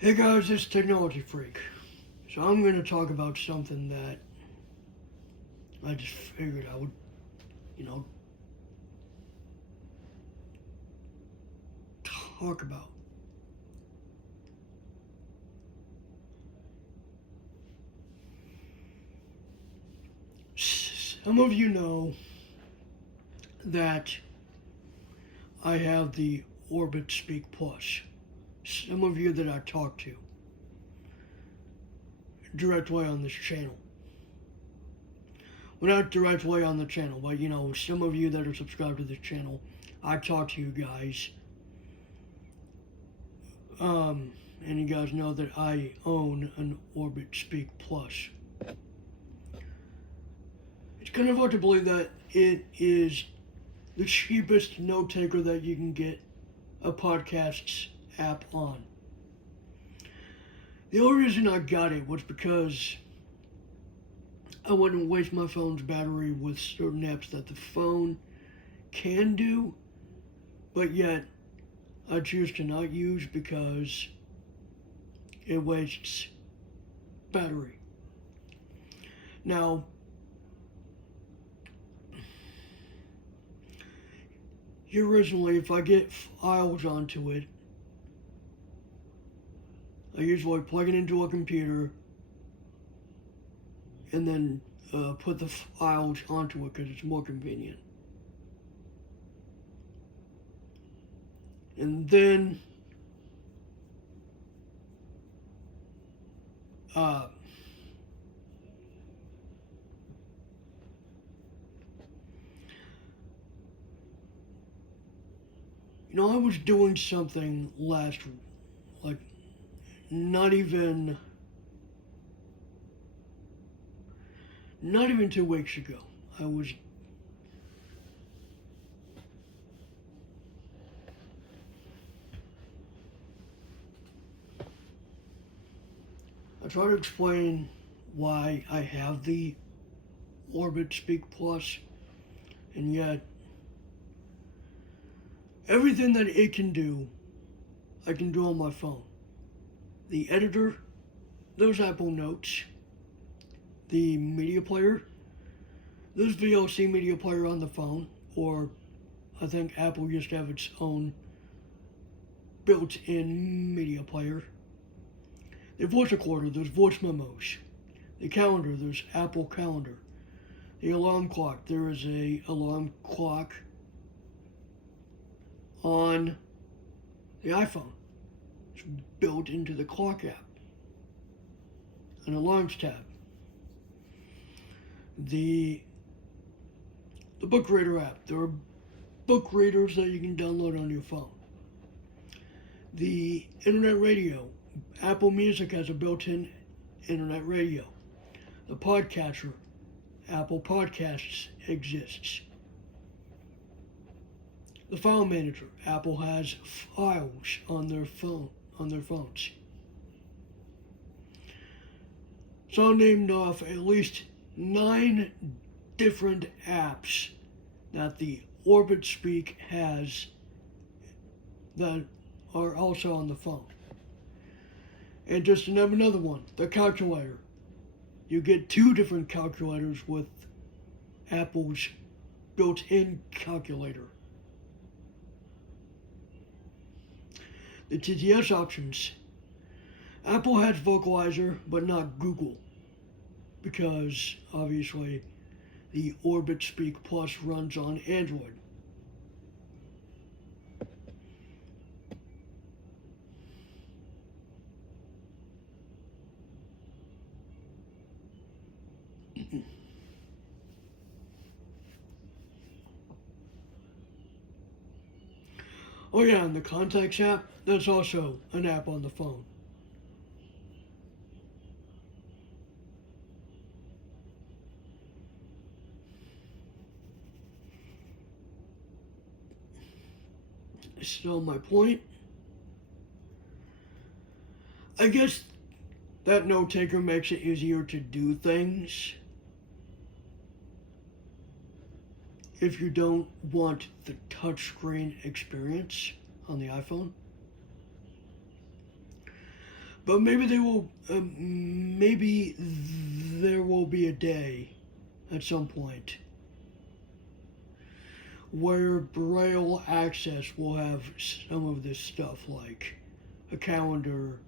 Hey guys, it's Technology Freak. So I'm going to talk about something that I just figured I would, you know, talk about. Some of you know that I have the Orbit Speak Plus. Some of you that I talk to directly on this channel. Well, not directly on the channel, but some of you that are subscribed to this channel, I talk to you guys. And you guys know that I own an Orbit Speak Plus. It's kind of hard to believe that it is the cheapest note taker that you can get a podcasts app on. The only reason I got it was because I wouldn't waste my phone's battery with certain apps that the phone can do, but yet I choose to not use because it wastes battery. Now, originally, if I get files onto it, I usually plug it into a computer and then put the files onto it because it's more convenient. And then uh, I was doing something last, like, not even, not even 2 weeks ago. I try to explain why I have the Orbit Speak Plus, and yet everything that it can do, I can do on my phone. The editor, those Apple Notes, the media player, there's VLC media player on the phone, or I think Apple used to have its own built-in media player. The voice recorder, there's voice memos. The calendar, there's Apple Calendar. The alarm clock, there is a alarm clock on the iPhone. It's built into the clock app. An alarms tab. The book reader app. There are book readers that you can download on your phone. The internet radio. Apple Music has a built-in internet radio. The podcatcher. Apple Podcasts exists. The file manager. Apple has files on their phones. So I named off at least 9 different apps that the Orbit Speak has that are also on the phone. And just to name another one, the calculator. You get 2 different calculators with Apple's built-in calculator. The TTS options. Apple has Vocalizer, but not Google, because obviously the Orbit Speak Plus runs on Android. Oh yeah, and the Contacts app, that's also an app on the phone. So my point, I guess that note taker makes it easier to do things if you don't want the touchscreen experience on the iPhone. But maybe they will. Maybe there will be a day at some point where Braille Access will have some of this stuff, like a calendar.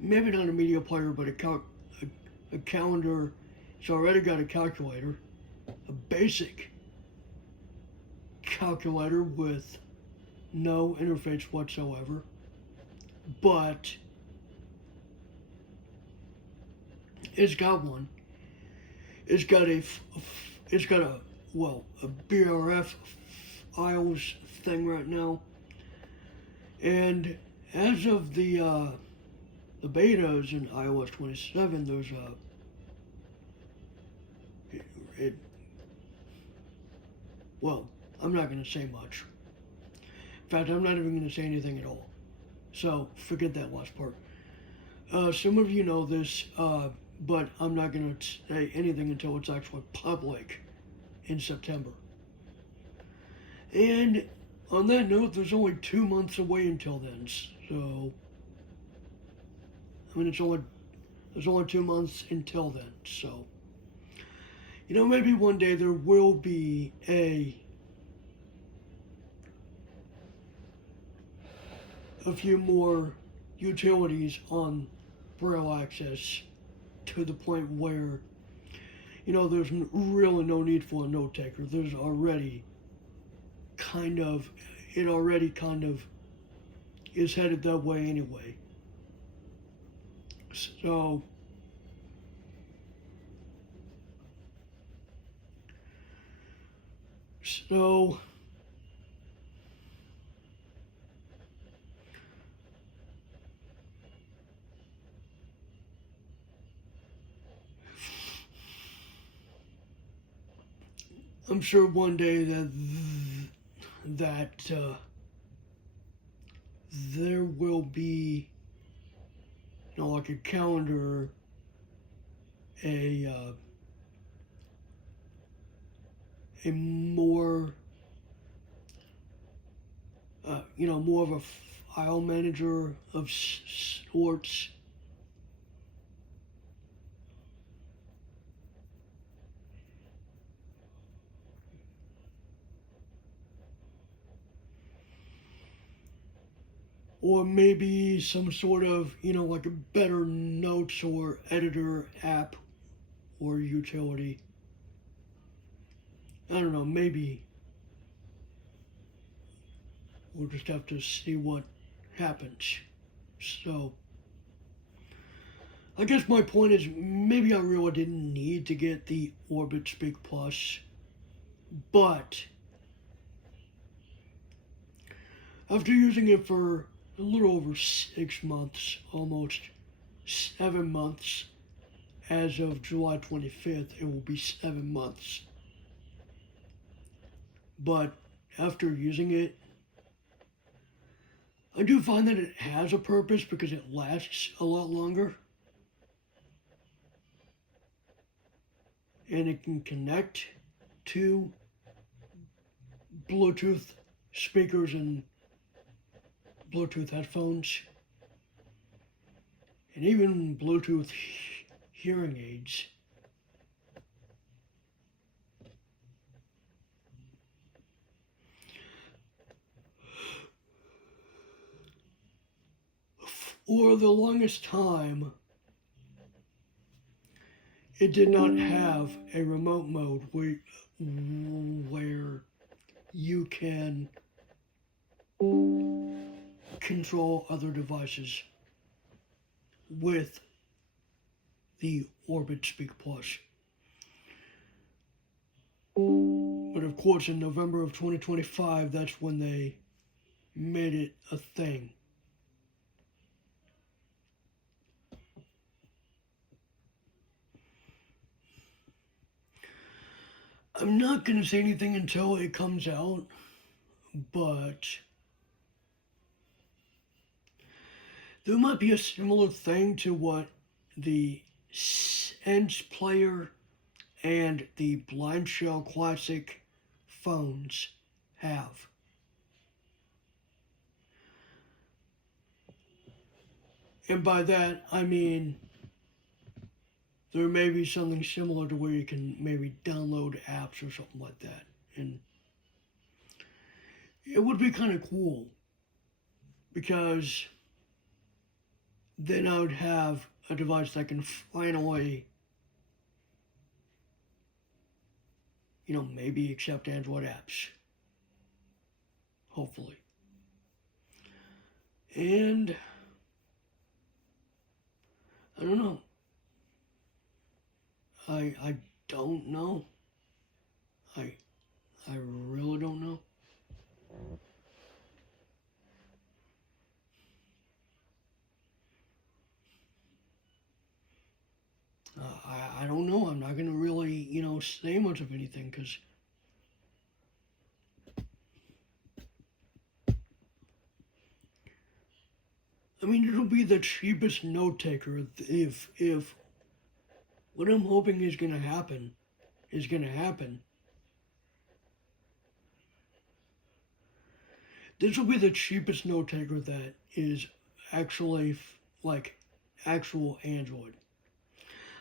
Maybe not a media player, but a calendar. It's already got a calculator, a basic calculator with no interface whatsoever, but it's got one. It's got a well, a BRF Isles thing right now, and as of the betas in iOS 27, there's it. Well, I'm not going to say much. In fact, I'm not even going to say anything at all. So forget that last part. Some of you know this, but I'm not going to say anything until it's actually public in September. And on that note, there's only 2 months away until then. So, I mean, there's only 2 months until then. So, maybe one day there will be a few more utilities on Braille Access to the point where, there's really no need for a note taker. There's already it already kind of is headed that way anyway. So, I'm sure one day that there will be, like a calendar, a more, more of a file manager of sorts. Or maybe some sort of, like a better notes or editor app or utility. I don't know, maybe we'll just have to see what happens. So, I guess my point is maybe I really didn't need to get the Orbit Speak Plus, but after using it for a little over 6 months, almost 7 months, as of July 25th, it will be 7 months. But after using it, I do find that it has a purpose because it lasts a lot longer. And it can connect to Bluetooth speakers and Bluetooth headphones, and even Bluetooth hearing aids. For the longest time, it did not have a remote mode where you can control other devices with the Orbit Speak Plus. But of course, in November of 2025, that's when they made it a thing. I'm not going to say anything until it comes out, but there might be a similar thing to what the Sense Player and the Blind Shell Classic phones have. And by that, I mean there may be something similar to where you can maybe download apps or something like that. And it would be kind of cool because then I would have a device that can finally, maybe accept Android apps. Hopefully. And I don't know. I don't know. I I really don't know. I don't know. I'm not gonna really say much of anything because I mean it'll be the cheapest note taker if what I'm hoping is gonna happen is gonna happen. This will be the cheapest note taker that is actually like actual Android.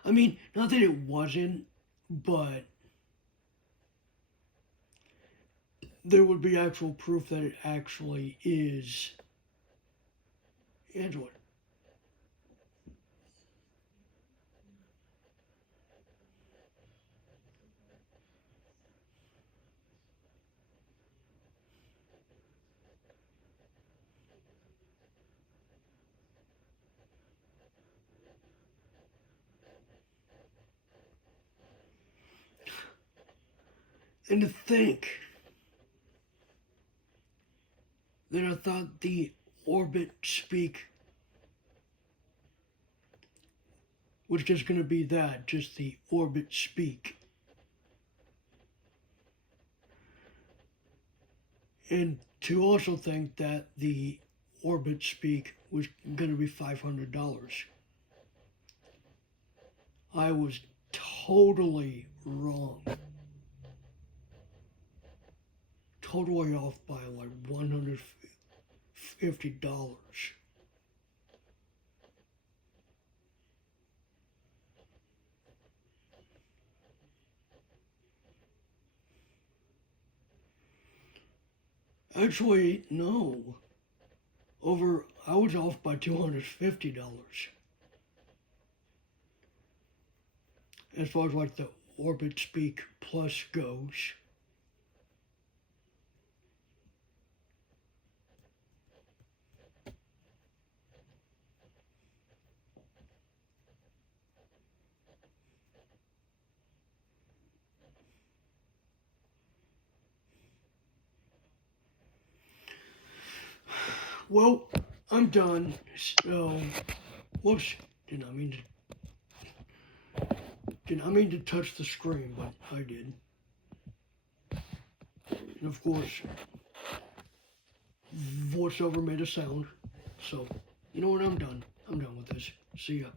I mean, not that it wasn't, but there would be actual proof that it actually is Android. And to think that I thought the Orbit Speak was just going to be that, just the Orbit Speak. And to also think that the Orbit Speak was going to be $500. I was totally wrong. Totally off by like $150. Actually, no. I was off by $250. As far as like the Orbit Speak Plus goes. Well, I'm done. So, whoops, did not mean to touch the screen, but I did. And of course, voiceover made a sound. So, you know what? I'm done. I'm done with this. See ya.